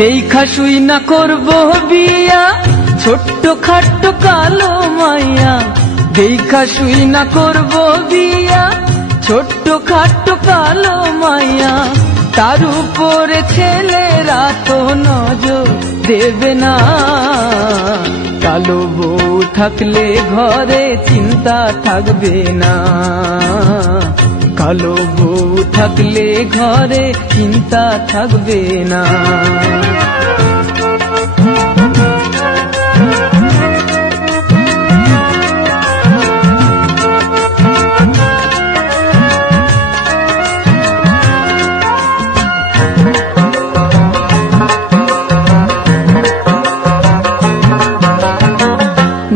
দেখা শুই না করবো বিয়া ছোট্ট খাট্ট কালো মাইয়া। দেখা শুই না করবো বিয়া ছোট্ট খাট্ট কালো মাইয়া। তার উপরে ছেলেরা তো নজর দেবে না। কালো বউ থাকলে ঘরে চিন্তা থাকবে না। কালো বউ থাকলে ঘরে চিন্তা থাকবে না।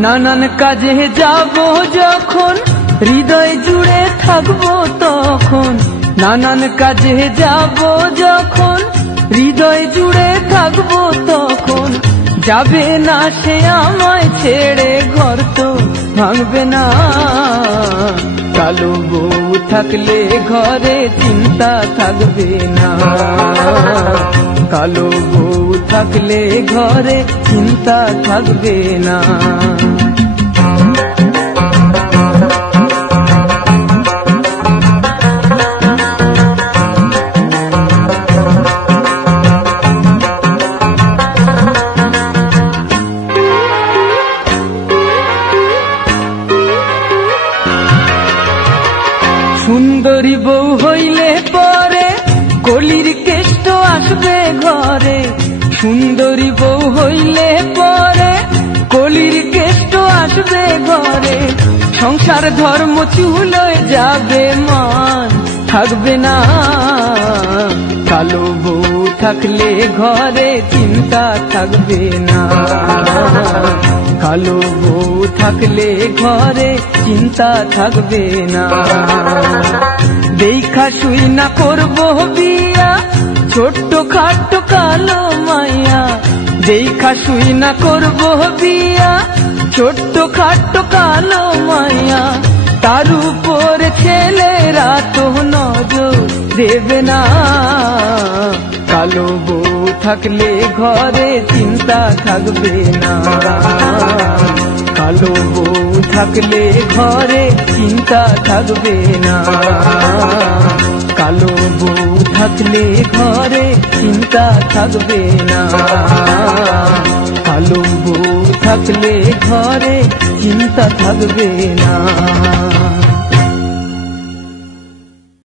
নানান কাজে যাব যখন হৃদয় জুড়ে থাকবো তখন। নানান কাজে যাব যখন হৃদয় জুড়ে থাকবো তখন। যাবে না সে আমায় ছেড়ে ঘর তো ভাঙবে না। কালো বউ থাকলে ঘরে চিন্তা থাকবে না। কালো বউ থাকলে ঘরে চিন্তা থাকবে না। সুন্দরী বউ হইলে পরে কলির কেষ্ট আসবে ঘরে। সুন্দরী বউ হইলে পরে কলির কেষ্ট আসবে ঘরে। সংসার ধর্ম চুলোয় যাবে মান থাকবে না। কালো বউ থাকলে ঘরে চিন্তা থাকবে না। কালো বউ থাকলে ঘরে চিন্তা থাকবে না। দেখা শুই না করবো বিয়া ছোট্ট খাট্ট কালো মাইয়া। দেখা শুই না করবো বিয়া ছোট্ট খাট্ট কালো মাইয়া। তার উপর ছেলেরা তো নজর দেবে না। কালো বউ থাকলে ঘরে চিন্তা থাকবে না। কালো বউ থাকলে ঘরে চিন্তা থাকবে না। কালো বউ থাকলে ঘরে চিন্তা থাকবে না। কালো বউ থাকলে ঘরে চিন্তা থাকবে না।